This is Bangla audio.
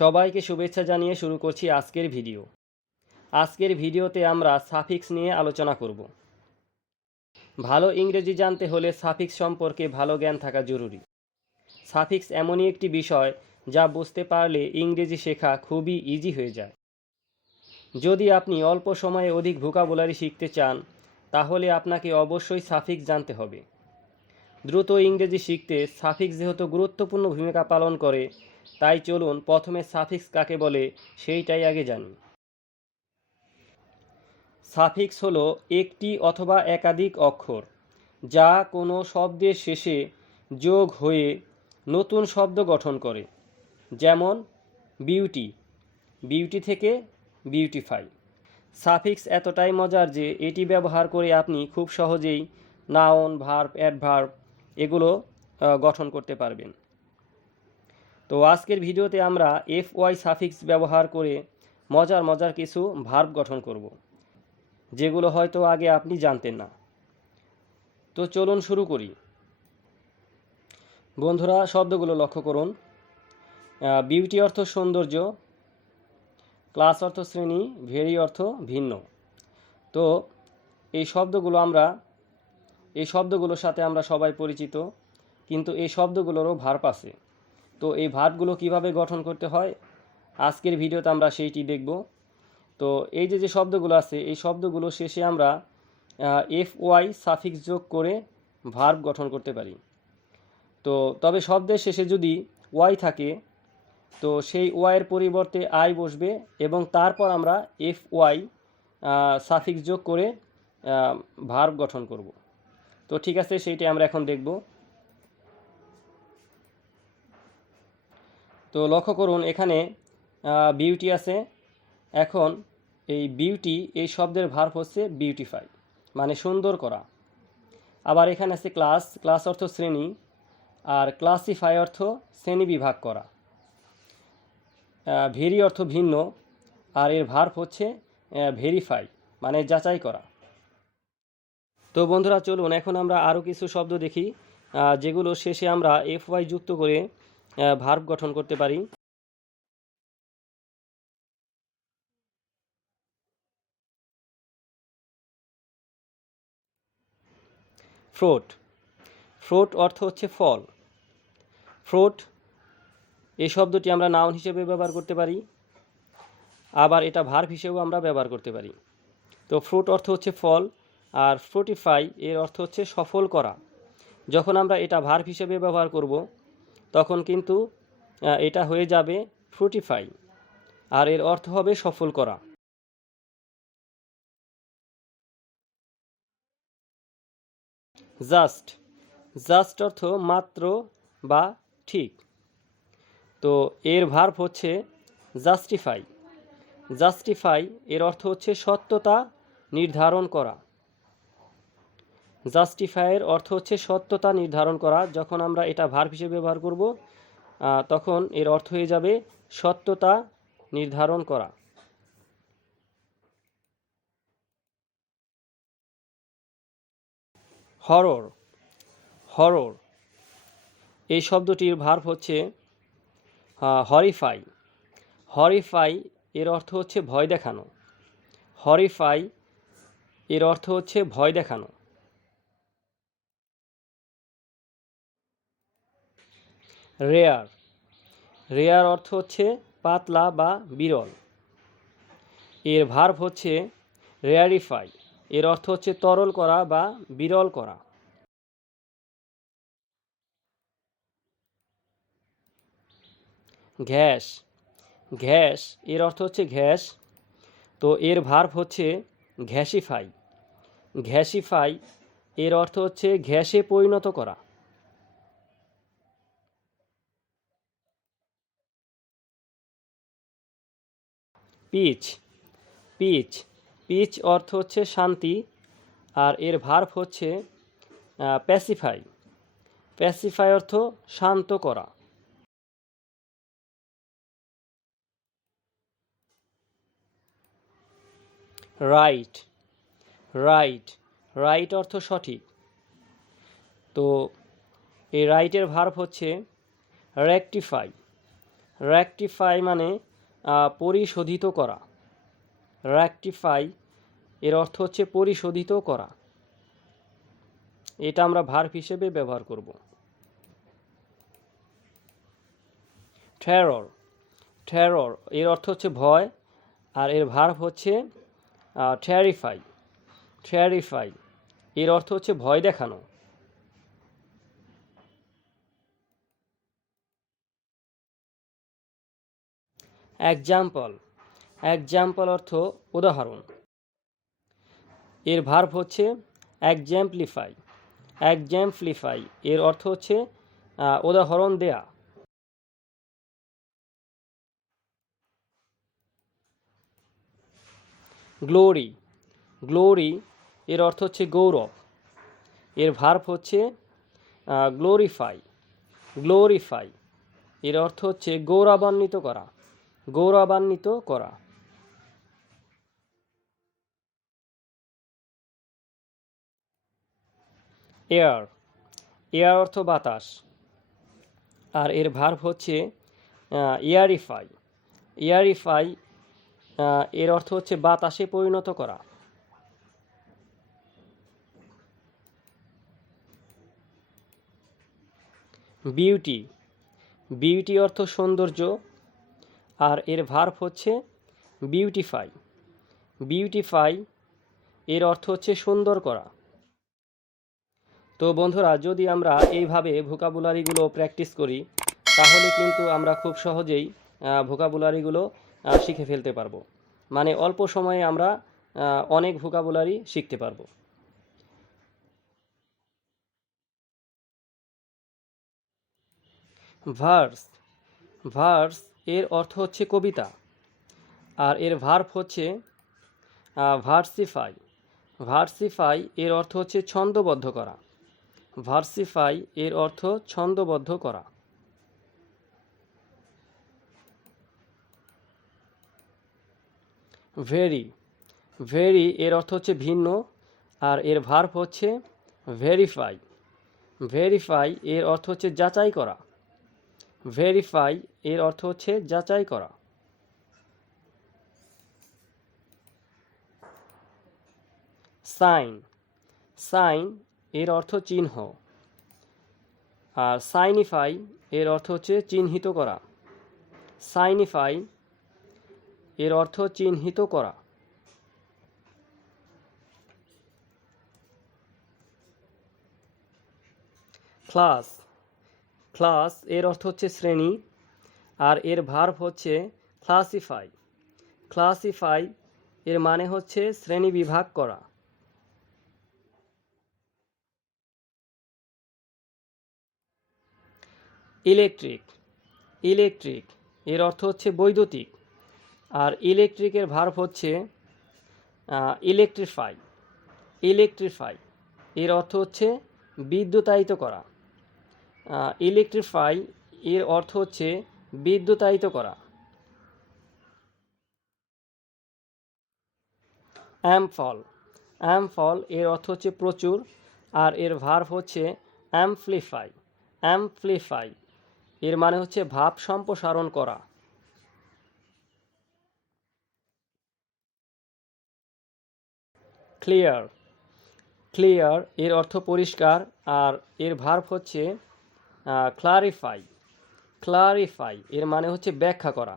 সবাইকে শুভেচ্ছা জানিয়ে শুরু করছি আজকের ভিডিও। আজকের ভিডিওতে আমরা সাফিক্স নিয়ে আলোচনা করব। ভালো ইংরেজি জানতে হলে সাফিক্স সম্পর্কে ভালো জ্ঞান থাকা জরুরি। সাফিক্স এমনই একটি বিষয় যা বুঝতে পারলে ইংরেজি শেখা খুবই ইজি হয়ে যায়। যদি আপনি অল্প সময়ে অধিক ভোকাবুলারি শিখতে চান তাহলে আপনাকে অবশ্যই সাফিক্স জানতে হবে। দ্রুত ইংরেজি শিখতে সাফিক্স যেহেতু গুরুত্বপূর্ণ ভূমিকা পালন করে, তাই চলুন প্রথমে সাফিক্স কাকে বলে সেইটাই আগে জানি। সাফিক্স হলো একটি অথবা একাধিক অক্ষর যা কোনো শব্দের শেষে যোগ হয়ে নতুন শব্দ গঠন করে। যেমন বিউটি, বিউটি থেকে বিউটিফাই। সাফিক্স এতটাই মজার যে এটি ব্যবহার করে আপনি খুব সহজেই নাউন, ভার্ব, অ্যাডভার্ব এগুলো গঠন করতে পারবেন। তো আজকের ভিডিওতে আমরা FY সাফিক্স ব্যবহার করে মজার মজার কিছু ভার্ব গঠন করব, যেগুলো হয়তো আগে আপনি জানতেন না। তো চলুন শুরু করি। বন্ধুরা, শব্দগুলো লক্ষ্য করুন। বিউটি অর্থ সৌন্দর্য, ক্লাস অর্থ শ্রেণী, ভেরি অর্থ ভিন্ন। তো এই শব্দগুলোর সাথে আমরা সবাই পরিচিত, কিন্তু এই শব্দগুলোরও ভার্ব আছে। তো এই ভার্বগুলো কিভাবে গঠন করতে হয় আজকের ভিডিওতে আমরা সেইটি দেখব। তো এই যে শব্দগুলো আছে, এই শব্দগুলো শেষে আমরা FY সাফিক্স যোগ করে ভার্ব গঠন করতে পারি। তো তবে শব্দের শেষে যদি ওয়াই থাকে তো সেই ওয়াইয়ের পরিবর্তে আই বসবে এবং তারপর আমরা FY সাফিক্স যোগ করে ভার্ব গঠন করব। তো ঠিক আছে, সেইটাই আমরা এখন দেখব। তো লক্ষ্য করুন, এখানে বিউটি আছে। এখন এই বিউটি এই শব্দের ভার্ব হচ্ছে বিউটিফাই, মানে সুন্দর করা। আবার এখানে আছে ক্লাস, ক্লাস অর্থ শ্রেণী, আর ক্লাসিফাই অর্থ শ্রেণী বিভাগ করা। ভেরি অর্থ ভিন্ন, আর এর ভার্ব হচ্ছে ভেরিফাই, মানে যাচাই করা। তো বন্ধুরা, চলুন এখন আমরা আরও কিছু শব্দ দেখি যেগুলো শেষে আমরা FY যুক্ত করে ভার্ব গঠন করতে পারি। ফ্রুট, ফ্রুট অর্থ হচ্ছে ফল। ফ্রুট এই শব্দটি আমরা নাউন হিসেবে ব্যবহার করতে পারি, আবার এটা ভার্ব হিসেবেও আমরা ব্যবহার করতে পারি। তো ফ্রুট অর্থ হচ্ছে ফল, আর ফ্রুটিফাই এর অর্থ হচ্ছে সফল করা। যখন আমরা এটা ভার্ব হিসেবে ব্যবহার করব তখন কিন্তু এটা হয়ে যাবে ফ্রুটিফাই, আর এর অর্থ হবে সফল করা। জাস্ট, জাস্ট অর্থ মাত্র বা ঠিক। তো এর ভার্ব হচ্ছে জাস্টিফাই। জাস্টিফাই এর অর্থ হচ্ছে সত্যতা নির্ধারণ করা। জাস্টিফাইয়ের অর্থ হচ্ছে সত্যতা নির্ধারণ করা। যখন আমরা এটা ভার্ব হিসেবে ব্যবহার করব তখন এর অর্থ হয়ে যাবে সত্যতা নির্ধারণ করা। হরর, হরর এই শব্দটির ভার্ব হচ্ছে হরিফাই। হরিফাই এর অর্থ হচ্ছে ভয় দেখানো। হরিফাই এর অর্থ হচ্ছে ভয় দেখানো। রেয়ার, রেয়ার অর্থ হচ্ছে পাতলা বা বিরল। এর ভার্ব হচ্ছে রেয়ারিফাই। এর অর্থ হচ্ছে তরল করা বা বিরল করা। ঘ্যাস, ঘ্যাস এর অর্থ হচ্ছে ঘ্যাস। তো এর ভার্ব হচ্ছে ঘ্যাসিফাই। ঘ্যাসিফাই এর অর্থ হচ্ছে ঘ্যাসে পরিণত করা। পিচ, পিচ, পিচ অর্থ হচ্ছে শান্তি, আর এর ভার্ব হচ্ছে প্যাসিফাই। প্যাসিফাই অর্থ শান্ত করা। রাইট, রাইট, রাইট অর্থ সঠিক। তো এই রাইটের ভার্ব হচ্ছে রেকটিফাই। রেকটিফাই মানে পরিশোধিত করা। রেকটিফাই এর অর্থ হচ্ছে পরিশোধিত করা। এটা আমরা ভার্ব হিসেবে ব্যবহার করব। টেরর, টেরর এর অর্থ হচ্ছে ভয়, আর এর ভার্ব হচ্ছে টেরিফাই। টেরিফাই এর অর্থ হচ্ছে ভয় দেখানো। এক্সাম্পল, এক্সাম্পল অর্থ উদাহরণ। এর ভার্ব হচ্ছে এক্সাম্পলিফাই। এক্সাম্পলিফাই এর অর্থ হচ্ছে উদাহরণ দেয়া। গ্লোরি, গ্লোরি এর অর্থ হচ্ছে গৌরব। এর ভার্ব হচ্ছে গ্লোরিফাই। গ্লোরিফাই এর অর্থ হচ্ছে গৌরবান্বিত করা। গৌরবান্বিত করা। এয়ার, এয়ার অর্থ বাতাস, আর এর ভার্ব হচ্ছে এয়ারিফাই। এয়ারিফাই এর অর্থ হচ্ছে বাতাসে পরিণত করা। বিউটি, বিউটি অর্থ সৌন্দর্য, আর এর ভার্ব হচ্ছে বিউটিফাই। বিউটিফাই এর অর্থ হচ্ছে সুন্দর করা। তো বন্ধুরা, যদি আমরা এইভাবে ভোকাবুলারিগুলো প্র্যাকটিস করি, তাহলে কিন্তু আমরা খুব সহজেই ভোকাবুলারিগুলো শিখে ফেলতে পারবো। মানে অল্প সময়ে আমরা অনেক ভোকাবুলারি শিখতে পারবো। ভার্স, ভার্স এর অর্থ হচ্ছে কবিতা, আর এর ভার্ব হচ্ছে ভার্সিফাই। ভার্সিফাই এর অর্থ হচ্ছে ছন্দবদ্ধ করা। ভার্সিফাই এর অর্থ ছন্দবদ্ধ করা। ভেরি, ভেরি এর অর্থ হচ্ছে ভিন্ন, আর এর ভার্ব হচ্ছে ভেরিফাই। ভেরিফাই এর অর্থ হচ্ছে যাচাই করা। ভেরিফাই এর অর্থ হচ্ছে যাচাই করা। সাইন, সাইন এর অর্থ চিহ্ন, আর সাইনিফাই এর অর্থ হচ্ছে চিহ্নিত করা। সাইনিফাই এর অর্থ চিহ্নিত করা। ক্লাস, ক্লাস এর অর্থ হচ্ছে শ্রেণী, আর এর ভার্ব হচ্ছে ক্লাসিফাই। ক্লাসিফাই এর মানে হচ্ছে শ্রেণী বিভাগ করা। ইলেকট্রিক, ইলেকট্রিক এর অর্থ হচ্ছে বৈদ্যুতিক, আর ইলেকট্রিকের ভার্ব হচ্ছে ইলেকট্রিফাই। ইলেকট্রিফাই এর অর্থ হচ্ছে বিদ্যুতায়িত করা। ইলেকট্রিফাই এর অর্থ হচ্ছে বিদ্যুতায়িত করা। অ্যামফল, অ্যামফল এর অর্থ হচ্ছে প্রচুর, আর এর ভার্ব হচ্ছে অ্যামপ্লিফাই। অ্যামপ্লিফাই এর মানে হচ্ছে ভাব সম্প্রসারণ করা। ক্লিয়ার, ক্লিয়ার এর অর্থ পরিষ্কার, আর এর ভার্ব হচ্ছে ক্লারিফাই। ক্লারিফাই এর মানে হচ্ছে ব্যাখ্যা করা।